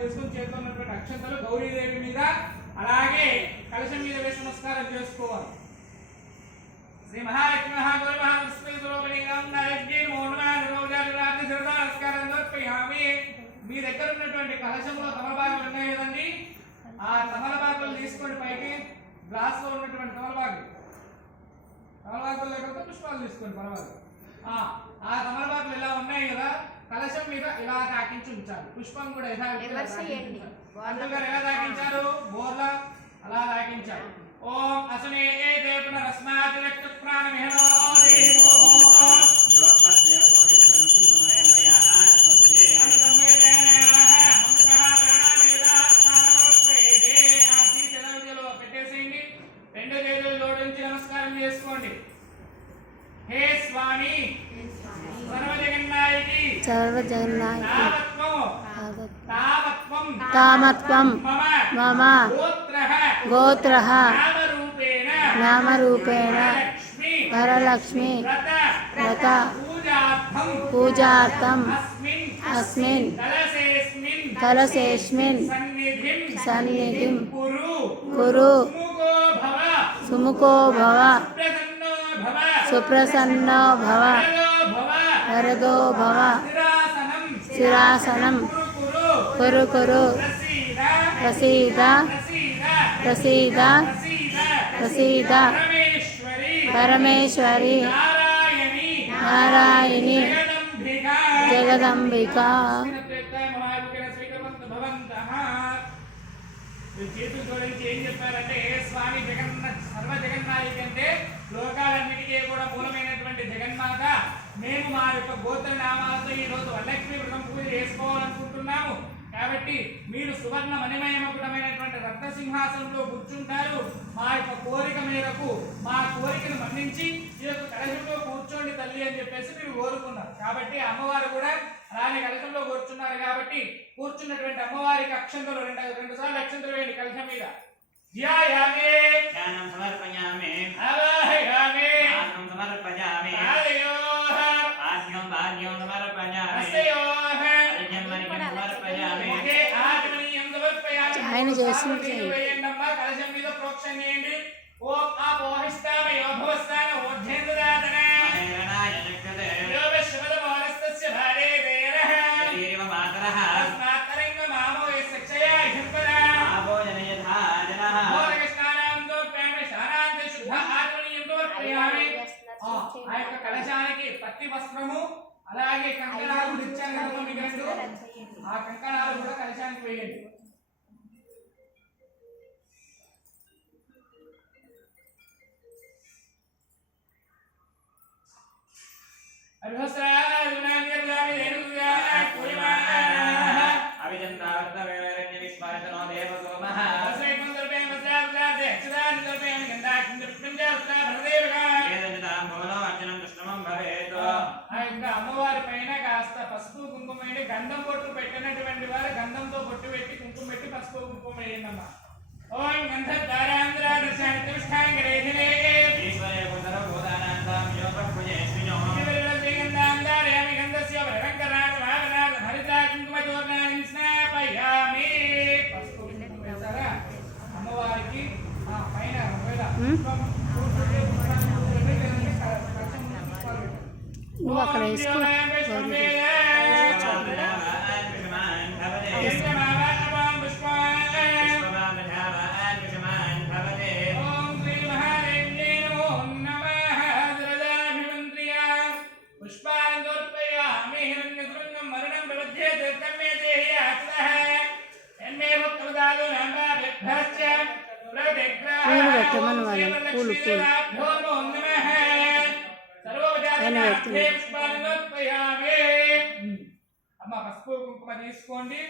చేసుకొని చేతిలో ఉన్నటువంటి అక్షంతలు గౌరీదేవి మీద అలాగే కలశం మీద వేసి నమస్కారం చేసుకోవాలి. శ్రీ మహాలక్ష్మి మహాగౌరి మహాలక్ష్మి స్వరూపిణీం నాయకి మోహనాది నమస్కారం సమర్పయామి. మీ దగ్గర ఉన్నటువంటి కలశంలో తమలపాకులు ఉన్నాయి కదండి, ఆ తమలపాకులు తీసుకోండి. పైకి గ్లాస్ లో ఉన్నటువంటి తమలపాకులు లేకపోతే పుష్పాలు తీసుకోండి పర్వాలేదు. ఆ తమలపాకులు ఇలా ఉన్నాయి కదా, కలశం మీద ఇలా తాకించి ఉంచాలి. పుష్పం కూడా ఎలా తాకించారు, బోర్ల అలా తాకించారు. ఓం అసనే పునరస్మాత్ రక్త ప్రాణమిహనో పెట్టేసేయండి. రెండు చేతులు జోడించి నమస్కారం చేసుకోండి. హే స్వామి సర్వజగన్నాయకి తామత్వం మమ గోత్రః నామరూపేణ వరలక్ష్మి వ్రత పూజార్థం అస్మిన్ కలశేస్మిన్ సన్నిధిం కురు సుముఖో భవ సుప్రసన్నో భవ వరదో భవ శిరాసనం కురు కురు ప్రసీద ప్రసీద ప్రసీద పరమేశ్వరి నారాయణి జగదంబిక. చేతులు జోడించి ఏం చెప్పారంటే, స్వామి సర్వ జగన్నాయకి అంటే లోకాలన్నిటికీ కూడా మూలమైనటువంటి జగన్మాత, మేము మా యొక్క గోత్ర నామాలతో ఈ రోజు వరలక్ష్మి వ్రతం పూజ చేసుకోవాలనుకుంటున్నాము. కాబట్టి మీరు సువర్ణ మణిమయమకుటమైనటువంటి రత్నసింహాసనంలో కూర్చుంటారు. మా యొక్క కోరిక మేరకు మా కోరికను మన్నించి ఈ యొక్క కలశంలో కూర్చోండి తల్లి అని చెప్పేసి మీరు కోరుకున్నారు. కాబట్టి అమ్మవారు కూడా అలానే కలశంలో కూర్చున్నారు. కాబట్టి కూర్చున్నటువంటి అమ్మవారికి అక్షంతలు రెండు సార్లు అక్షంతలు వేయండి కలశం మీద. ధ్యాయామి ధ్యానం సమర్పయామి ఆవాహయామి ఆసనం సమర్పయామి ఆదయోః ఆస్యం భాగ్యం సమర్పయామి అస్యోః అర్ఘ్యం మణిం సమర్పయామి ఆత్మనీయం సమర్పయామి. ఆయన చేసింది వేయండమ్మా. కలశం మీద ప్రోక్షణ చేయండి. ఓం ఆపోహిస్తామి యోభవస్థాన ఓర్ధేంద్రదాతన మహేరణాయ జగదే యోగ శివదమోనస్తస్య భారే దేరః వీరవ మాతరః స్నాతరంగ మామో యస్యక్షయా హింపదా ఆభోజనయథా జనః భోగస్నానం దోర్పయామి శానాంత శుద్ధ ఆత్మనీయం దోర్పయామి. ఆ యొక్క కలశానికి పత్తి వస్త్రము అలాగే కంకణాలు ఇచ్చాను కదా మీకు రెండు, ఆ కంకణాలు కూడా కలశానికి వేయండి. అమ్మవారి పైన కాస్త పసుపు కుంకుమ వేయండి. గంధం బొట్టు పెట్టినటువంటి వారు గంధంతో బొట్టు పెట్టి కుంకుమ పెట్టి పసుపు కుంకుమ వేయండమ్మా. ఓం అమ్మవారికి పైన నువ్వు అక్కడ వేసుకో. పూలు పెట్టమని వాళ్ళు పూలు అమ్మ పసుపు కుంకుమ తీసుకోండి.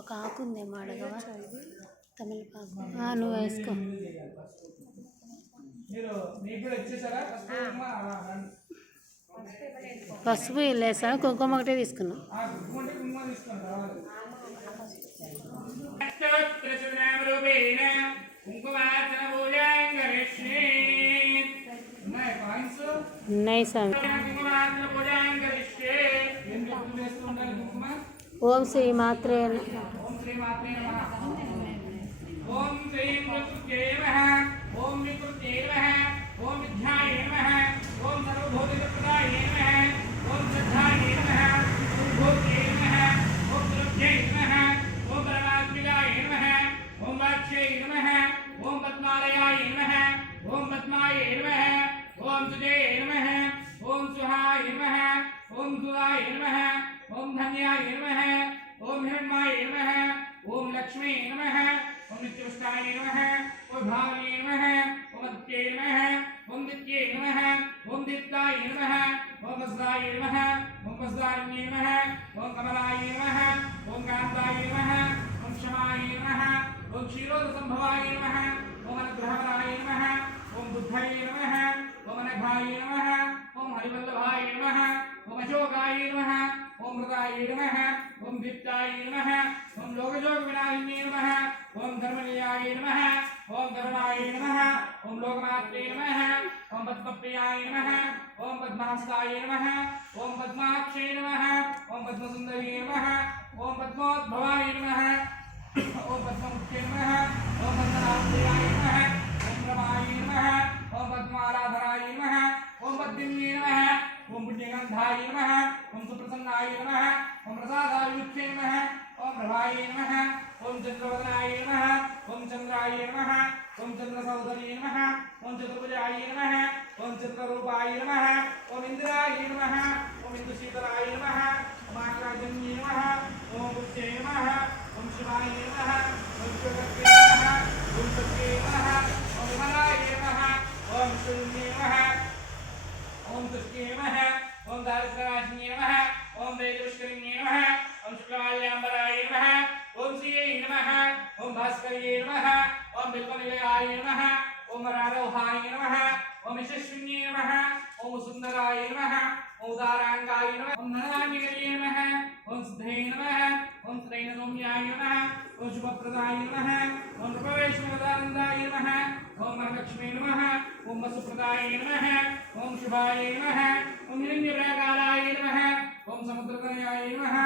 ఒక ఆకు ఉందేమో అడగవా? తమిళపాకు నువ్వు వేసుకో. మీరు మీకు కూడా ఇచ్చేసారా ఫస్ట్ పసుపు వేసాను, కుంకుమ ఒకటే తీసుకున్నాం. గుంటే కుంకుమ తీసుకొని రావాలి. ఉన్నాయి స్వామి. ఏం చెప్పులు వేస్తూ ఉండాలి కుంకుమ? ఓం శ్రీ మాత్రే ఓం శ్రీ మాత్రే నమః. ఓం శ్రీం రుద్రాయ నమః. ఓం వికృత్యై నమః. ఓం విద్యాయ నమః. ఓం సర్వభూతప్రదాయ నమః. ఓం శ్రద్ధాయ నమః. ఓం భూత్యై నమః. ఓం దుర్జై నమః. ఓం పరమాత్మికాయ నమః. ఓం వాక్యై నమః. ఓం పద్మాలయాయ నమః. ఓం పద్మాయ నమః. ఓం సుజయ నమః. ఓం సుహాయ నమః. ఓం సురాయ నమః. ఓం ధన్యాయ నమః. ఓం హిరణ్మాయ నమః. ఓం లక్ష్మీ నమః. ఓం నిత్యపుష్టాయ నమః. ఓం భావనే నమః. ఓం అద్యై నమః. ఓం నిత్యై నమః. ఓం దీప్తాయ నమః. ఓం వజ్రాయ నమః. ఓం వజ్రాయ నమః. ఓం కమలాయ నమః. ఓం కాంతాయ నమః. ఓం క్షమాయ నమః. ఓం క్షీరోద సంభవాయ నమః. ఓం అనుగ్రహపరాయ నమః. ఓం బుద్ధాయ నమః. ఓం అనఘాయ నమః. ఓం హరివల్లభాయ నమః. ఓం అశోకాయ నమః. ఓం హృదాయ నమః. ఓం దీప్తాయ నమః. ఓం లోకజోగ వినాశిన్యే నమః. ఓం ధర్మనిలయాయ నమః. ఓం కరుణాయ నమః. ఓం లోకమాత్రే నమః. ఓం పద్మప్రియాయ నమః. ఓం పద్మహస్తాయ నమః. ఓం పద్మాక్షే నమః. ఓం పద్మసుందరీ నమః. ఓం పద్మోద్భవాయ నమః. ఓం పద్మముఖ్యే నమః. ఓం పద్మనాభప్రియాయ నమః. ఓం రమాయ నమః. ఓం పద్మారాధనాయ నమః. ఓం పద్మిన్యే నమః. ఓం పుణ్యగంధాయ నమః. ఓం సుప్రసన్నాయ నమః. ఓం ప్రసాదాయుక్తే నమః. ఓం ప్రభాయ నమః. ఓం చంద్రవదనాయ నమః. ఓం చంద్రాయ నమః. ఓం చంద్రసౌదరీ నమః. ఓం చతుర్భుజాయ నమః. ఓం చంద్రరూపాయ నమః. ఓం ఇంద్రాయ నమః. ఓం ఇందుశీతలాయ నమః. ఓం ఆకాశన్యే నమః. ఓం బుద్ధే నమః. ఓం శివాయ నమః. ఓం శివకర్తే నమః. ఓం సత్యే నమః. ఓం విమలాయ నమః. ఓం శూన్యే నమః. ఓం తుష్టే నమః. ఓం దారిద్ర్యనాశిన్యే నమః. ఓం వేదపుష్కరిణ్యే నమః. ఓం శుక్లాల్యాంబరాయ నమః. ఓం శ్రీయై నమః. ఓం భాస్కర్యై నమః. ఓం బిల్వనిలయాయ నమః. ఓం రారోహాయ నమః. ఓం యశస్విన్యే నమః. ఓం సుందరాయ నమః. ఓం ఉదారాంగాయ నమః. ఓం నరనామికర్యే నమః. ఓం సిద్ధై నమః. ఓం శ్రైణ సౌమ్యాయ నమః. ఓం శుభప్రదాయ నమః. ఓం నృపవేశ్వరదానందాయ నమః. ఓం వరలక్ష్మీ నమః. ఓం వసుప్రదాయ నమః. ఓం శుభాయ నమః. ఓం హిరణ్యప్రాకారాయ నమః. ఓం సముద్రతనయాయ నమః.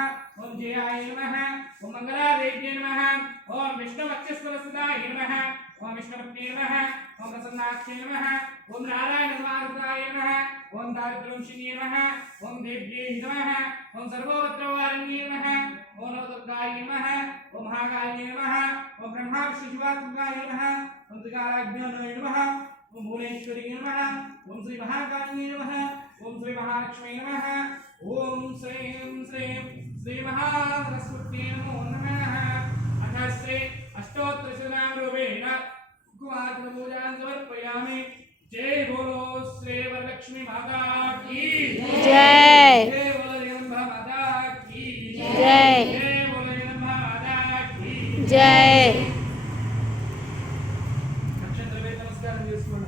ఓం జయాయ నమః. ఓం మంగళాదేవ్యై నమః. ఓం విష్ణువక్షస్థలసుతాయ నమః. ఓం విష్ణుపత్నే నమః. ఓం ప్రసన్నాక్షే నమః. ఓం నారాయణ సమారుతాయ నమః. ఓం దారిద్ర్యంశిన్యే నమః. ఓం దేవ్యై నమః. ఓం సర్వోపద్రవారణ్యే నమః. ఓం నవదుర్గాయ నమః. ఓం మహాకాయ నమః. ఓం బ్రహ్మా విష్ణు శివాత్మకాయ నమః. ఓం త్రికాలాజ్ఞానాయ నమః. ఓం భువనేశ్వరీ నమః. ఓం శ్రీ మహాకాళియే నమః. ఓం శ్రీ మహాలక్ష్మీ నమః. ఓం శ్రీం శ్రీం శ్రీ మహాసరస్వత్యై నమో నమః. అథ శ్రీ అష్టోత్తరశతనామ రూపేణ కుమార పూజాం సమర్పయామి. జై బోలో శ్రీ వరలక్ష్మీ మాతా కీ జై. జై బోలో జగదంబ మాతా కీ జై. జై బోలో జగదంబ మాతా కీ జై. అక్షంతలు వేసి నమస్కారం చేసుకోండి.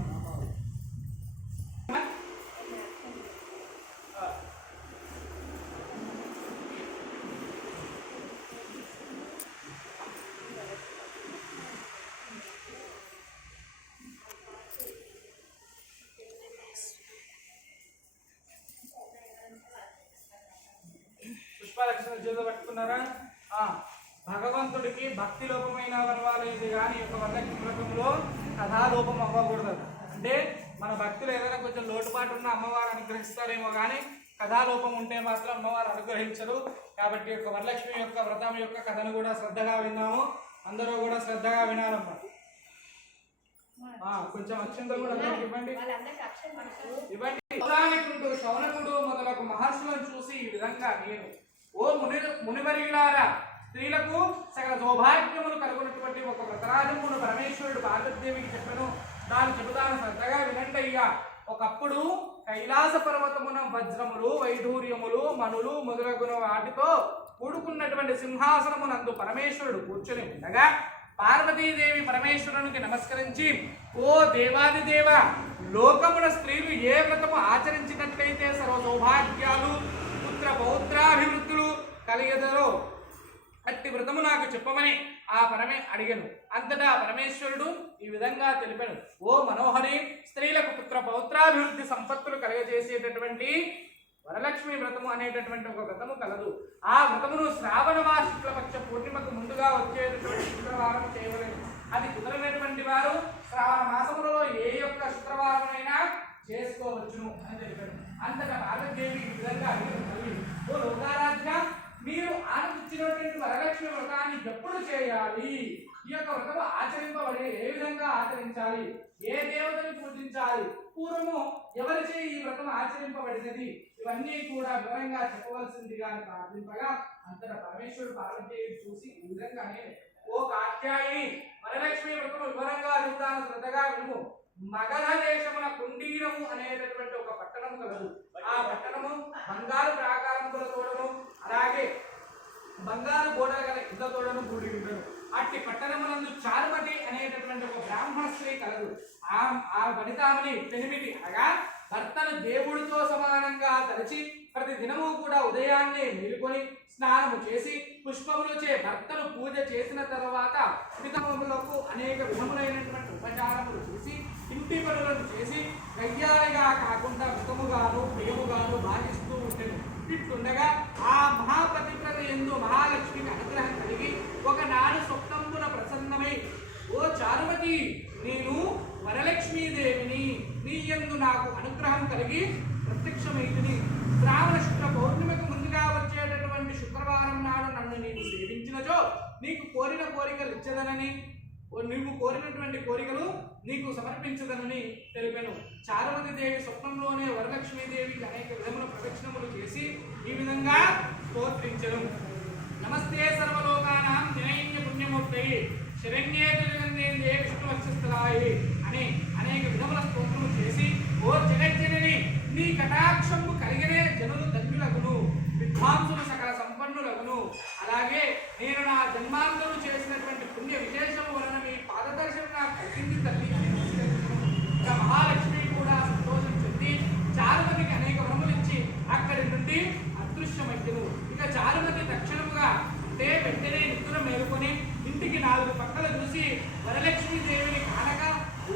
పుష్పాలక్షణ చేతులు పట్టుకున్నారా? భగవంతుడికి భక్తి లోపమైన పర్వాలేదు కానీ ఒక వరలక్ష్మి వ్రతంలో కథాలోపం అవ్వకూడదు. అంటే మన భక్తులు ఏదైనా కొంచెం లోటుపాటు ఉన్న అమ్మవారు అనుగ్రహిస్తారేమో కానీ కథాలోపం ఉంటే మాత్రం అమ్మవారు అనుగ్రహించరు. కాబట్టి యొక్క వరలక్ష్మి యొక్క వ్రతం యొక్క కథను కూడా శ్రద్ధగా విన్నాము. అందరూ కూడా శ్రద్ధగా వినాలమ్మా. కొంచెం అక్షంతలు కూడా అందరికి ఇవ్వండి. పౌరాణికుడు శౌనకుడు మొదలగు మహర్షులను చూసి ఈ విధంగా నేను ఓ మునివర్యులారా, స్త్రీలకు సకల సౌభాగ్యములు కలుగునటువంటి ఒక వ్రతరాజమును పరమేశ్వరుడు పార్వతీదేవికి చెప్పను. దాన్ని చెబుతాను, శ్రద్ధగా వినండి అయ్యా. ఒకప్పుడు కైలాస పర్వతమున వజ్రములు, వైఢూర్యములు, మణులు మొదలగున వాటితో కూడుకున్నటువంటి సింహాసనమునందు పరమేశ్వరుడు కూర్చొని ఉండగా పార్వతీదేవి పరమేశ్వరునికి నమస్కరించి, ఓ దేవాదిదేవ, లోకమున స్త్రీలు ఏ వ్రతము ఆచరించినట్లయితే సర్వ సౌభాగ్యాలు పుత్ర పౌత్రాభివృద్ధులు కలిగెదరో అట్టి వ్రతము నాకు చెప్పమని ఆ అడిగను. అంతటా పరమేశ్వరుడు ఈ విధంగా తెలిపాడు. ఓ మనోహరి, స్త్రీలకు పుత్ర పౌత్రాభివృద్ధి సంపత్తులు కలగజేసేటటువంటి వరలక్ష్మి వ్రతము అనేటటువంటి ఒక వ్రతము కలదు. ఆ వ్రతమును శ్రావణ మాస శుక్లపక్ష పూర్ణిమకు ముందుగా వచ్చేటటువంటి శుక్రవారం చేయవలేదు. అది కుదరనటువంటి వారు శ్రావణ మాసములలో ఏ యొక్క శుక్రవారమైనా చేసుకోవచ్చును అని తెలిపాడు. అంతటా పార్వతీదేవి ఈ విధంగా అడిగిన, ఓ లోకారాధ్య, మీరు ఆనందించినటువంటి వరలక్ష్మి వ్రతాన్ని ఎప్పుడు చేయాలి? ఈ యొక్క వ్రతము ఆచరింపబడి ఏ విధంగా ఆచరించాలి? ఏ దేవతని పూజించాలి? పూర్వము ఎవరిచే ఈ వ్రతం ఆచరింపబడినది? ఇవన్నీ కూడా వివరంగా చెప్పవలసిందిగా ప్రార్థింపగా అంతటా పరమేశ్వరుడు పార్వతీదేవి చూసి ఈ విధంగానే, ఓ కాత్యాయని, వరలక్ష్మి వ్రతము వివరంగా అడుగుతాను, శ్రద్ధగా విను. మగధ దేశమున కుండీరము అనేటటువంటి ఒక పట్టణము కలదు. ఆ పట్టణము బంగారు ప్రాకారములతోడను అలాగే బంగారు గోడలు గల ఇళ్లతోడను కూడి ఉండదు. అట్టి పట్టణమునందు చారుమతి అనేటటువంటి ఒక బ్రాహ్మణ స్త్రీ కలదు. ఆ వనితామని పెనిమిటి అనగా భర్తను దేవుడితో సమానంగా తలచి ప్రతి దినము కూడా ఉదయాన్నే మేలుకొని స్నానము చేసి పుష్పములచే భర్తను పూజ చేసిన తర్వాత పితములకు అనేక విధములైనటువంటి ఉపచారములు చేసి ఇంటి పనులను చేసి గయ్యాలిగా కాకుండా మితముగాను ప్రియముగాను భావిస్తూ ఉండేది. ఇట్లుండగా ఆ మహాపతివ్రత యందు మహాలక్ష్మికి అనుగ్రహం కలిగి ఒకనాడు స్వప్నంబున ప్రసన్నమై, ఓ చారుమతి, నేను వరలక్ష్మీదేవిని, నీ యందు నాకు అనుగ్రహం కలిగి ప్రత్యక్షమైంది. శ్రావణ శుక్ల పౌర్ణిమకు ముందుగా వచ్చేటటువంటి శుక్రవారం నాడు నన్ను నీవు సేవించినచో నీకు కోరిన కోరికలు ఇచ్చదనని, నువ్వు కోరినటువంటి కోరికలు నీకు సమర్పించదనని తెలిపాను. చారుమతి దేవి స్వప్నంలోనే వరలక్ష్మీదేవికి అనేక విధముల ప్రదక్షిణములు చేసి ఈ విధంగా స్తోత్రించను. నమస్తే సర్వలోకానాం జనైన్య పుణ్యమూర్తి శరణ్యే త్రిజగన్నే విష్ణువక్షస్థలాయి అని అనేక విధముల స్తోత్రములు చేసి, ఓ జగజ్జనని, నీ కటాక్షము కలిగినే జనులు ధన్యులగును, విద్వాంసులు సకల సంపన్నులగును. అలాగే నేను నా జన్మాంతరు చేసినటువంటి పుణ్య విశేషము వలన మీ పాదదర్శనం నాకు కలిగింది తల్లి అని నమస్కరించను. ఇక మహాలక్ష్మి కూడా సంతోషం చెంది చారుమతికి అనేక వరములు ఇచ్చి అక్కడి నుండి అదృశ్యమయ్యను. ఇక చారుమతి తక్షణముగా అంటే వెంటనే నిద్ర మేలుకొని ఇంటికి 4 పక్కల చూసి వరలక్ష్మీదేవిని కానక,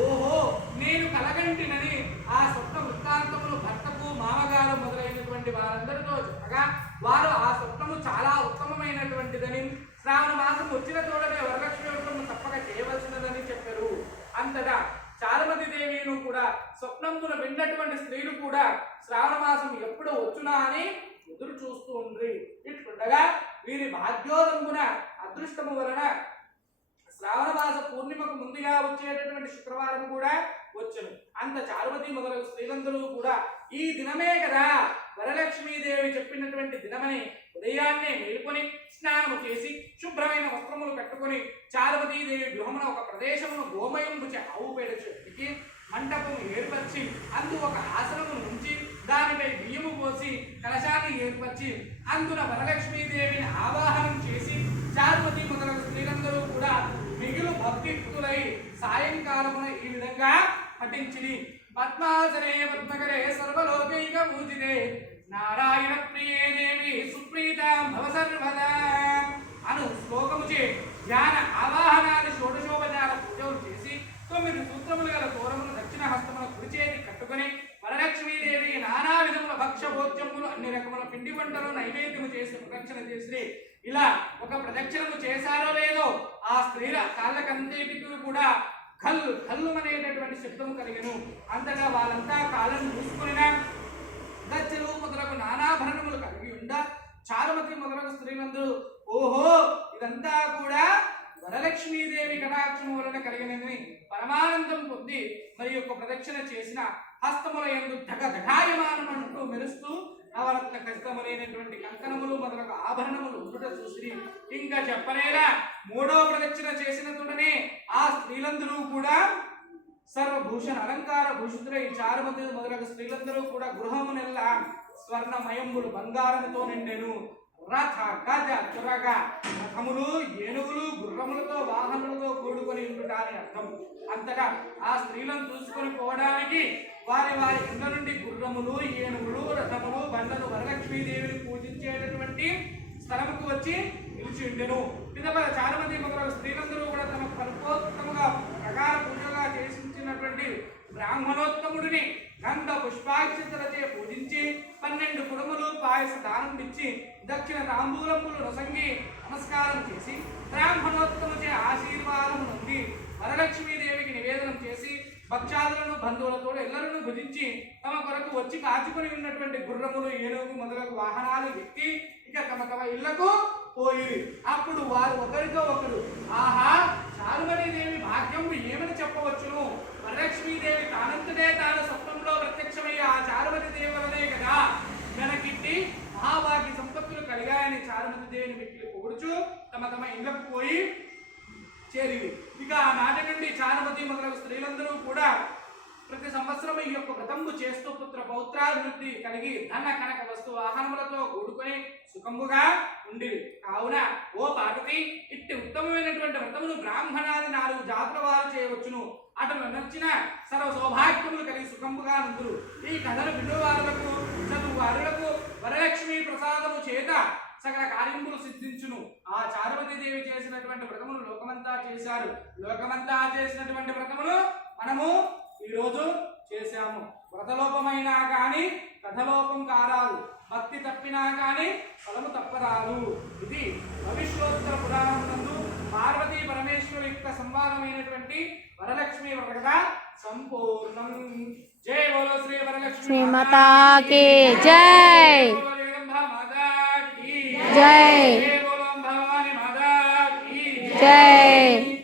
ఓహో నేను కలగంటినని ఆ స్వప్న వృత్తాంతములు భర్తకు మామగారు మొదలైనటువంటి వారందరితో చెప్పగా వారు ఆ స్వప్నము చాలా ఉత్తమమైనటువంటిదని, శ్రావణ మాసం వచ్చిన తోడనే వరలక్ష్మి వ్రతము తప్పక చేయవలసినదని చెప్పారు. అంతటా చారుమతి దేవిను కూడా స్వప్నమును విన్నటువంటి స్త్రీలు కూడా శ్రావణ మాసం ఎప్పుడు వచ్చునా అని ఎదురు చూస్తూ ఉండ్రి. ఇట్లుండగా వీరి భాగ్యోదంబున అదృష్టము వలన శ్రావణ మాస పూర్ణిమకు ముందుగా వచ్చేటటువంటి శుక్రవారం కూడా వచ్చును. అంత చారుమతి మొదలగు స్త్రీలందరూ కూడా ఈ దినమే కదా వరలక్ష్మీదేవి చెప్పినటువంటి దినమని ఉదయాన్నే మేలుకొని స్నానము చేసి శుభ్రమైన వస్త్రములు కట్టుకొని చారుమతీదేవి గృహమున ఒక ప్రదేశమును గోమయంబు ఆవు పేడ చెట్టుకి మంటపం ఏర్పరిచి అందు ఒక ఆసనము ఉంచి దానిపై బియ్యము పోసి కలశాన్ని ఏర్పరిచి అందున వరలక్ష్మీదేవిని ఆవాహనం చేసి చారుమతి మొదలగు స్త్రీలందరూ కూడా మిగులు భక్తియుక్తులై సాయంకాలమున ఈ విధంగా పఠించిరి. పద్మాసనే పద్మకరే సర్వలోకైక పూజితే నారాయణ ప్రియే దేవి సుప్రీతాం భవ సర్వదా అను శ్లోకముచే ధ్యాన ఆవాహనాది షోడశోపచార పూజలు చేసి 9 సూత్రములు గల తోరమును దక్షిణ హస్తమున కుడి చేతి కట్టుకుని వరలక్ష్మీదేవి నానా విధముల భక్ష్య భోజ్యములు అన్ని రకముల పిండి వంటలు నైవేద్యము చేసి ప్రదక్షిణ చేసి ఇలా ఒక ప్రదక్షిణము చేశారో లేదో ఆ స్త్రీల కాళ్ళకంతేటికి కూడా కల్లు కల్లు అనేటటువంటి శబ్దము కలిగను. అంతటా వాళ్ళంతా కాళ్ళను మూసుకుని గచ్చలు మొదలగు నానాభరణములు కలిగి ఉండ చారుమతి మొదలగు స్త్రీలందరూ, ఓహో ఇదంతా కూడా వరలక్ష్మీదేవి కటాక్షము వలన కలిగినని పరమానందం పొంది మరి యొక్క ప్రదక్షిణ చేసిన హస్తముల యందు ధగధగాయమానమంటూ మెరుస్తూ నవరత్న ఖచ్చితములైనటువంటి కంకణములు మొదలగు ఆభరణములు ఉండుట చూసి ఇంకా చెప్పలేరా. 3వ ప్రదక్షిణ చేసిన తోడనే ఆ స్త్రీలందరూ కూడా సర్వభూషణ అలంకార భూషితులై చారుమతి మొదలగు స్త్రీలందరూ కూడా గృహమునెల్లా స్వర్ణమయములు బంగారముతో నిండెను. రథ గజ తురగ రథములు ఏనుగులు గుర్రములతో వాహనములతో కూడుకొని ఉండుట అని అర్థం. అంతటా ఆ స్త్రీలను చూసుకొని పోవడానికి వారి వారి ఇళ్ళ నుండి గుర్రములు ఏనుగులు రథములు బండ్లను వరలక్ష్మీదేవిని పూజించేటటువంటి స్థలముకు వచ్చి నిలిచి ఉండెను. పిదప చాలా మంది మొదలగు స్త్రీలందరూ కూడా తమ పరిపోత్తముగా ప్రకార పూజగా చేసించినటువంటి బ్రాహ్మణోత్తముడిని గంధ పుష్పాక్షతలచే పూజించి 12 కుడుములు పాయస దానం ఇచ్చి దక్షిణ తాంబూలములు రసంగి నమస్కారం చేసి బ్రాహ్మణోత్తముచే ఆశీర్వాదం నుండి వరలక్ష్మీదేవికి నివేదనం చేసి భక్ష్యాదులను బంధువులతో ఎల్లరూ భుజించి తమ కొరకు వచ్చి కాచుకొని ఉన్నటువంటి గుర్రములు ఏనుగు మొదలగు వాహనాలు ఎక్కి ఇక తమ తమ ఇళ్లకు పోయి అప్పుడు వారు ఒకరితో ఒకరు ఆహా చారుమణిదేవి భాగ్యం ఏమని చెప్పవచ్చును. వరలక్ష్మీదేవి తానంతటే తాను స్వప్నంలో ప్రత్యక్షమయ్యే ఆ చారుమణిదేవి వలనే కదా మనకిట్టి మహాభాగ్య సంపత్తులు కలిగాయని చారుమణిదేవిని మిక్కిలి పొగుడుచు తమ తమ ఇళ్లకు పోయి చేరివి. ఇక ఆనాటి నుండి చారుమతి మొదలగు స్త్రీలందరూ కూడా ప్రతి సంవత్సరం ఈ యొక్క వ్రతంబు చేస్తూ పుత్ర పౌత్రాభివృద్ధి కలిగి ధన కనక వస్తు వాహనములతో కూడుకొని సుఖముగా ఉండివి. కావున ఓ పార్వతి ఇట్టి ఉత్తమమైనటువంటి వ్రతమును బ్రాహ్మణాది 4 జాతుల వారు చేయవచ్చును. అతను నచ్చిన సర్వ సౌభాగ్యములు కలిగి సుఖముగా నుందురు. ఈ కథను వినువారులకు చదువువారులకు వరలక్ష్మి ప్రసాదము చేత సకల కార్యములు సిద్ధించును. ఆ చారుమతి దేవి చేసినటువంటి వ్రతమును లోకమంతా చేశారు. లోకమంతా చేసినటువంటి వ్రతమును మనము ఈరోజు చేశాము. వ్రతలోపమైనా కానీ కథలోపం కారాదు, భక్తి తప్పినా కానీ ఫలము తప్పరాదు. ఇది భవిష్యోత్తర పురాణమునందు పార్వతీ పరమేశ్వరు యొక్క సంవాదమైనటువంటి వరలక్ష్మి వ్రత సంపూర్ణం. జై బోలో శ్రీ వరలక్ష్మి మాతా की जय जय जय बोलो भवानी माता की जय।